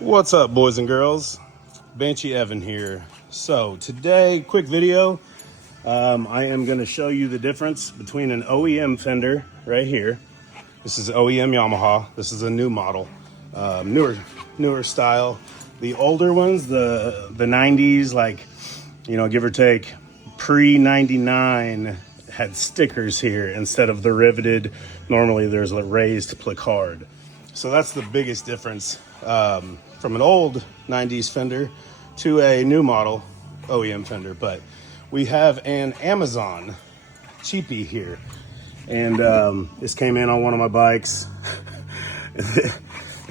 What's up, boys and girls? Banshee Evan here. So today, quick video. I am going to show you the difference between an OEM fender right here. This is OEM Yamaha. This is a new model, newer style. The older ones, the 90s, like, you know, give or take, pre-99 had stickers here instead of the riveted. Normally there's a raised click hard. So that's the biggest difference from an old 90s fender to a new model OEM fender. But we have an Amazon cheapie here, and this came in on one of my bikes.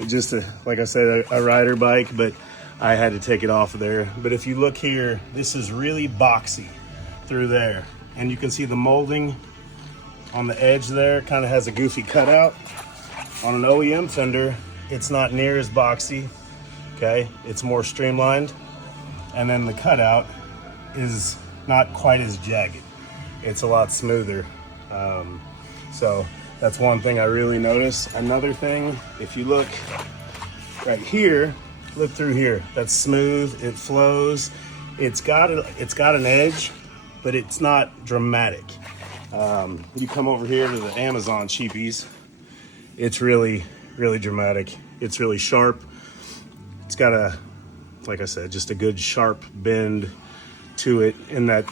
Just like I said, a rider bike, but I had to take it off of there. But if you look here, this is really boxy through there, and you can see the molding on the edge there kind of has a goofy cutout. On an OEM fender, it's not near as boxy, okay? It's more streamlined, and then the cutout is not quite as jagged. It's a lot smoother. So that's one thing I really notice. Another thing, if you look right here, look through here, that's smooth, it flows. It's got an edge, but it's not dramatic. You come over here to the Amazon cheapies, it's really dramatic. It's really sharp. It's got like I said, just a good sharp bend to it in the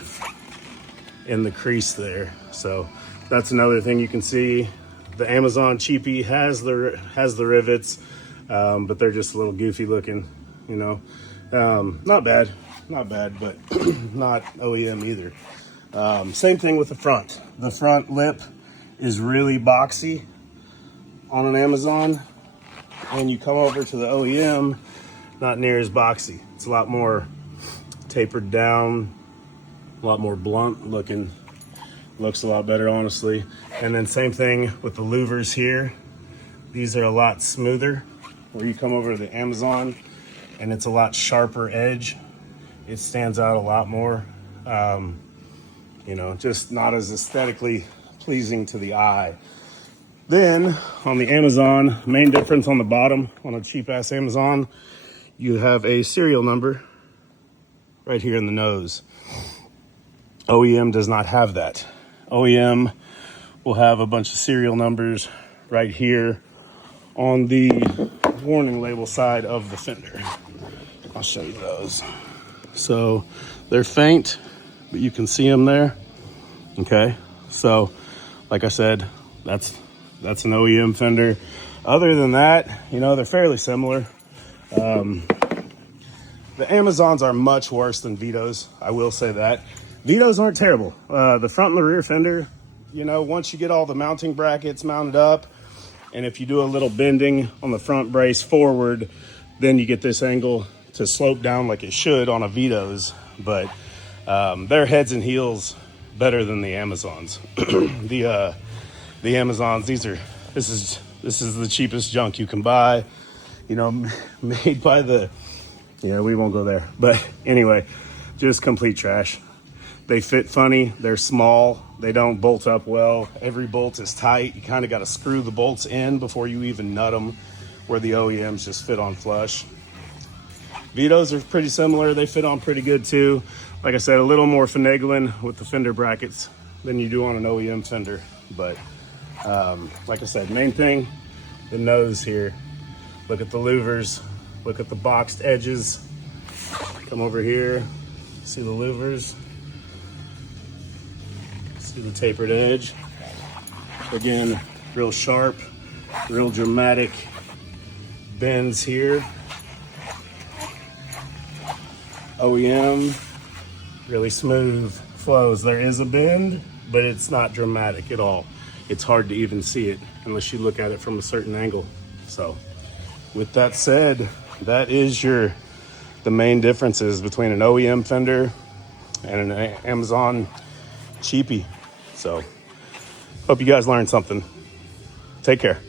crease there. So that's another thing you can see. The Amazon cheapie has the rivets, but they're just a little goofy looking, you know. Not bad, but not OEM either. Same thing with the front. The front lip is really boxy on an Amazon, and you come over to the OEM, not near as boxy. It's a lot more tapered down, a lot more blunt looking. Looks a lot better, honestly. And then same thing with the louvers here. These are a lot smoother. Where you come over to the Amazon and it's a lot sharper edge. It stands out a lot more. You know, just not as aesthetically pleasing to the eye. Then on the Amazon, main difference on the bottom on a cheap ass Amazon, you have a serial number right here in the nose. OEM does not have that. OEM will have a bunch of serial numbers right here on the warning label side of the fender. I'll show you those. So they're faint, but you can see them there. Okay, so like I said, that's an OEM fender. Other than that, you know, they're fairly similar. The Amazons are much worse than Vitos. I will say that. Vitos aren't terrible. The front and the rear fender, you know, once you get all the mounting brackets mounted up, and if you do a little bending on the front brace forward, then you get this angle to slope down like it should on a Vitos. But they're heads and heels better than the Amazons. The Amazons, this is the cheapest junk you can buy, you know, made by we won't go there. But anyway, just complete trash. They fit funny, they're small, they don't bolt up well. Every bolt is tight. You kind of got to screw the bolts in before you even nut them, where the OEMs just fit on flush. Vitos are pretty similar, they fit on pretty good too. Like I said, a little more finagling with the fender brackets than you do on an OEM fender. But like I said, main thing, the nose here. Look at the louvers, look at the boxed edges. Come over here, see the louvers, see the tapered edge. Again, real sharp, real dramatic bends here. OEM, really smooth flows. There is a bend, but it's not dramatic at all. It's hard to even see it unless you look at it from a certain angle. So with that said, that is the main differences between an OEM fender and an Amazon cheapie. So hope you guys learned something. Take care.